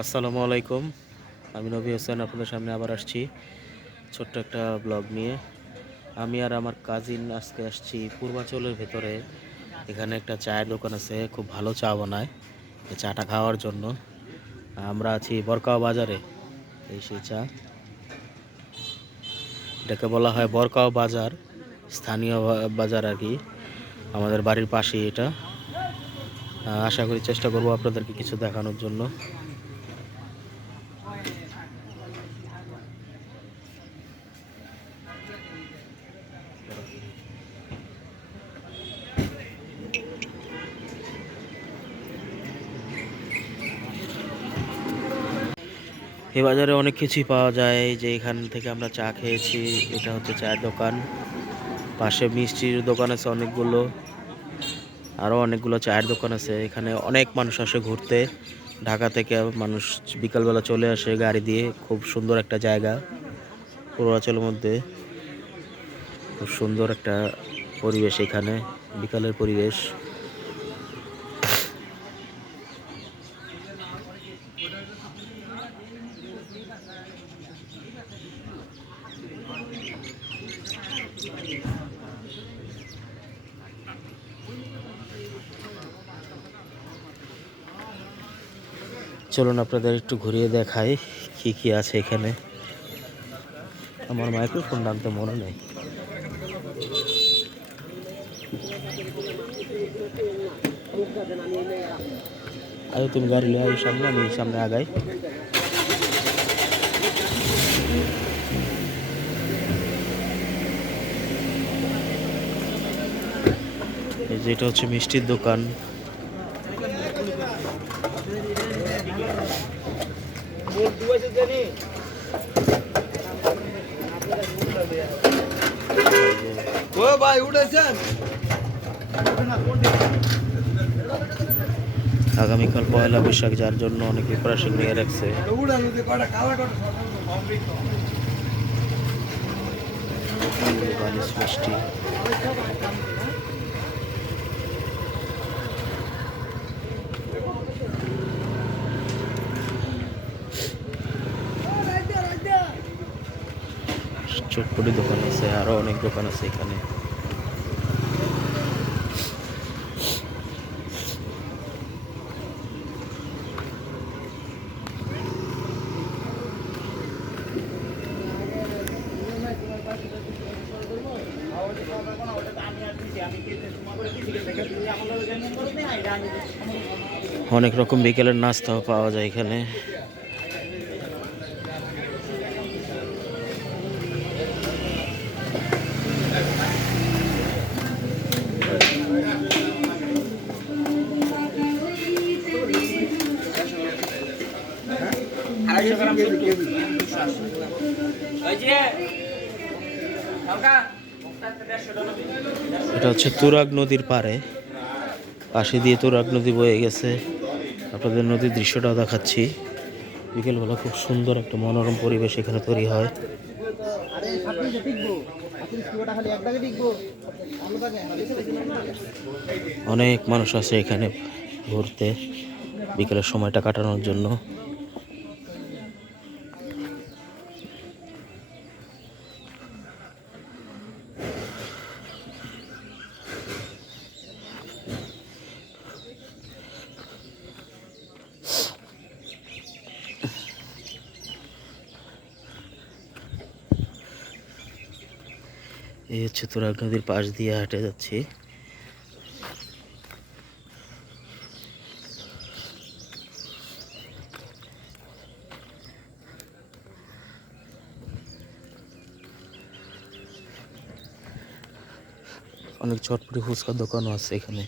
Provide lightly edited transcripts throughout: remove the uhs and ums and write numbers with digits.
আসসালামু আলাইকুম। আমি নবী হোসেন আপনাদের সামনে আবার আসছি ছোট্ট একটা ব্লগ নিয়ে। আমি আর আমার কাজিন আজকে আসছি পূর্বাচলের ভেতরে। এখানে একটা চায়ের দোকান আছে, খুব ভালো চা বানায়। এই চাটা খাওয়ার জন্য আমরা আছি বরকাও বাজারে। এই সেই চা, এটাকে বলা হয় বরকাও বাজার, স্থানীয় বাজার আর কি। আমাদের বাড়ির পাশেই এটা। আশা করি চেষ্টা করব আপনাদেরকে কিছু দেখানোর জন্য। এই বাজারে অনেক কিছুই পাওয়া যায়, যে এখান থেকে আমরা চা খেয়েছি। এটা হচ্ছে চায়ের দোকান, পাশে মিষ্টির দোকান আছে অনেকগুলো, আরও অনেকগুলো চায়ের দোকান আছে। এখানে অনেক মানুষ আসে ঘুরতে, ঢাকা থেকে মানুষ বিকালবেলা চলে আসে গাড়ি দিয়ে। খুব সুন্দর একটা জায়গা পূর্বাচলের মধ্যে, খুব সুন্দর একটা পরিবেশ এখানে, বিকালের পরিবেশ। চলুন আপনাদের একটু ঘুরিয়ে দেখাই কি কি আছে এখানে। আমার মাইক্রোফোন আনতে মনে নেই। আরে তুমি গাড়ি লিয়ে আয় সামনে, আমি সামনে আগাই। এই যে এটা হচ্ছে মিষ্টির দোকান। ও ভাই উঠেছেন? আগামীকাল পয়লা বৈশাখ, যার জন্য অনেক প্রিপারেশন নিয়ে রাখছে। বালিশ মিষ্টি, চটপটি দোকান আছে, আরো অনেক দোকান আছে এখানে। অনেক রকম বিকেলের নাস্তাও পাওয়া যায় এখানে। এটা হচ্ছে তুরাগ নদীর পাড়ে, পাশে দিয়ে তুরাগ নদী বয়ে গেছে। আপনাদের নদীর দৃশ্যটাও দেখাচ্ছি। বিকেলবেলা খুব সুন্দর একটা মনোরম পরিবেশ এখানে তৈরি হয়। অনেক মানুষ আছে এখানে ঘুরতে, বিকেলের সময়টা কাটানোর জন্য। এই হচ্ছে তুরাগ নদীর পাশ দিয়ে হেঁটে যাচ্ছি। অনেক চটপটি ফুচকার দোকানও আছে এখানে।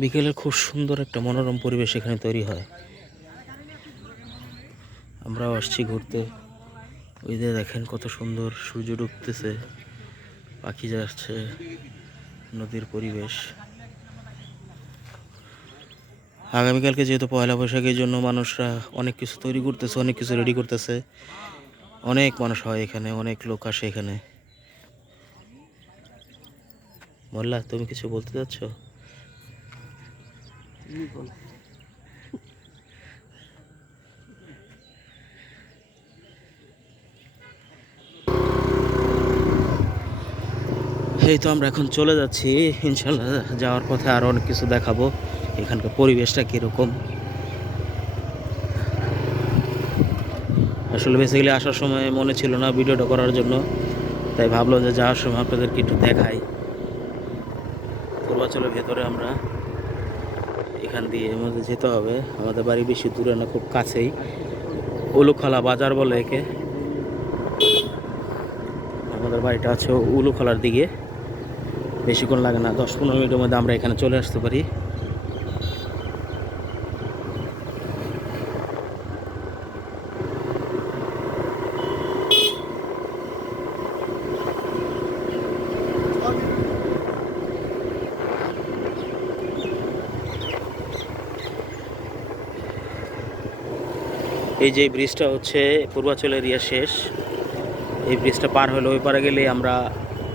বিকেলের খুব সুন্দর একটা মনোরম পরিবেশ এখানে তৈরি হয়। আমরাও আসছি ঘুরতে। ওই যে দেখেন কত সুন্দর সূর্য ডুবতেছে, পাখি যাচ্ছে, নদীর পরিবেশ। আগামীকালকে যেহেতু পয়লা বৈশাখের জন্য মানুষরা অনেক কিছু তৈরি করতেছে, অনেক কিছু রেডি করতেছে। অনেক মানুষ হয় এখানে, অনেক লোক আসে এখানে। মোল্লা, তুমি কিছু বলতে চাচ্ছ? এই তো আমরা এখন চলে যাচ্ছি, ইনশাল্লাহ যাওয়ার পথে আরও অনেক কিছু দেখাবো। এখানকার পরিবেশটা কীরকম। আসলে বেসিক্যালি আসার সময় মনে ছিল না ভিডিওটা করার জন্য, তাই ভাবলাম যে যাওয়ার সময় আপনাদেরকে একটু দেখাই। পূর্বাচলের ভেতরে আমরা এখান দিয়ে আমাদের যেতে হবে। আমাদের বাড়ি বেশি দূরে না, খুব কাছেই। উলুখলা বাজার বলে একে। আমাদের বাড়িটা আছে উলুখলার দিকে। বেশিক্ষণ লাগে না, 10-15 মিনিটের মধ্যে আমরা এখানে চলে আসতে পারি। এই যে ব্রিজটা হচ্ছে পূর্বাচল এরিয়া শেষ। এই ব্রিজটা পার হলে ওই পারে গেলেই আমরা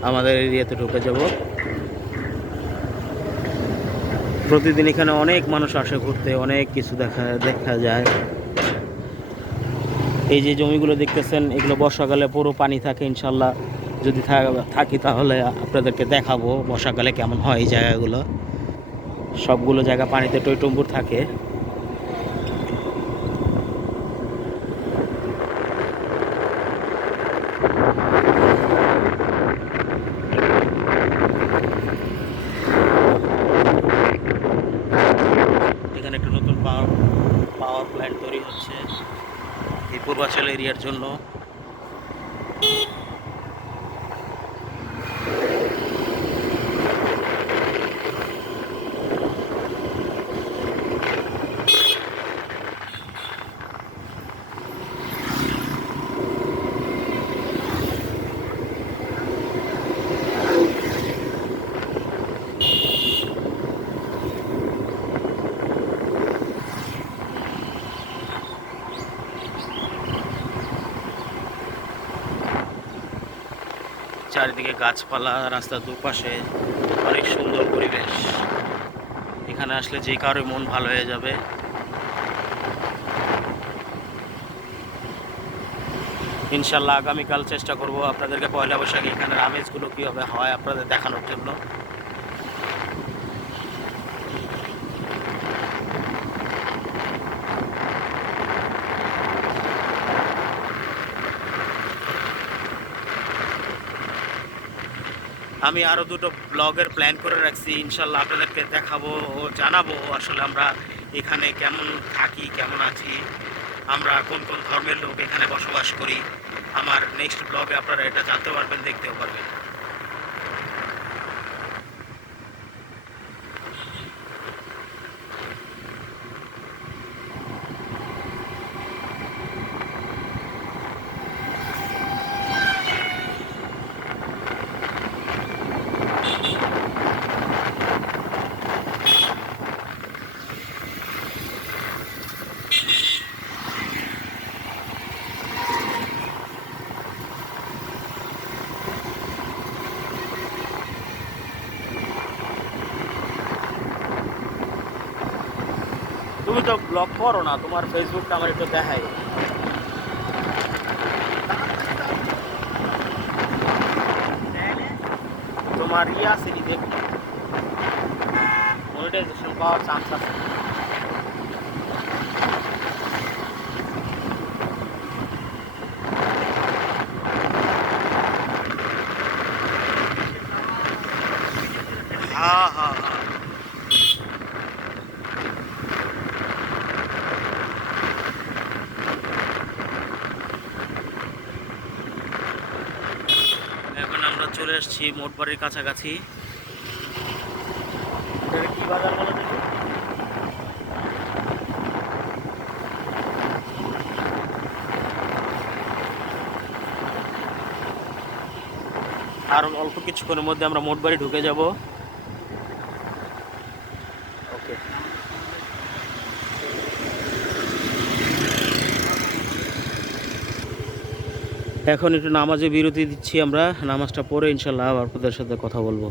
আমাদের এরিয়াতে ঢুকে যাব। প্রতিদিন এখানে অনেক মানুষ আসে ঘুরতে, অনেক কিছু দেখা যায়। এই যে জমিগুলো দেখতেছেন, এগুলো বর্ষাকালে পুরো পানি থাকে। ইনশাল্লাহ যদি থাকি তাহলে আপনাদেরকে দেখাবো বর্ষাকালে কেমন হয় এই জায়গাগুলো। সবগুলো জায়গা পানিতে টইটুম্বুর থাকে। এখানে একটা নতুন পাওয়ার প্ল্যান্ট তৈরি হচ্ছে এই পূর্বাচল এরিয়ার জন্য। চারিদিকে গাছপালা, রাস্তার দুপাশে অনেক সুন্দর পরিবেশ। এখানে আসলে যে কারো মন ভালো হয়ে যাবে। ইনশাল্লাহ আগামীকাল চেষ্টা করব আপনাদেরকে পয়লা বৈশাখে এখানের আমেজগুলো কীভাবে হয় আপনাদের দেখানোর জন্য। আমি আরও দুটো ব্লগের প্ল্যান করে রাখছি, ইনশাল্লাহ আপনাদেরকে দেখাবো ও জানাবো আসলে আমরা এখানে কেমন থাকি, কেমন আছি, আমরা কোন কোন ধর্মের লোক এখানে বসবাস করি। আমার নেক্সট ব্লগে আপনারা এটা জানতে পারবেন, দেখতেও পারবেন। তুমি তো ব্লগ করো না, তোমার ফেসবুকটা আমার একটু দেখাই। তোমার আছে নি, দেখ মনিটাইজেশন পাওয়ার চান্স আছে। হ্যাঁ হ্যাঁ হ্যাঁ, এখন আমরা চলে এসেছি মোটবাড়ির কাছাকাছি। কি বাজার বলো দেখি? আর অল্প কিছুক্ষণের মধ্যে আমরা মোটবাড়ি ঢুকে যাব। ওকে। এখন একটু নামাজে বিরতি দিচ্ছি আমরা, নামাজটা পড়ে ইনশাল্লাহ আবার আপনাদের সাথে কথা বলবো।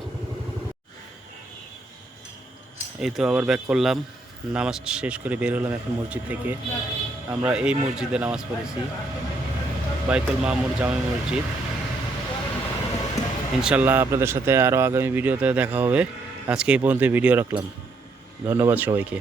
এই তো আবার ব্যাক করলাম, নামাজ শেষ করে বের হলাম এখন মসজিদ থেকে। আমরা এই মসজিদে নামাজ পড়েছি, বাইতুল মামুর জামে মসজিদ। ইনশাল্লাহ আপনাদের সাথে আরও আগামী ভিডিওতে দেখা হবে। আজকে এই পর্যন্ত ভিডিও রাখলাম। ধন্যবাদ সবাইকে।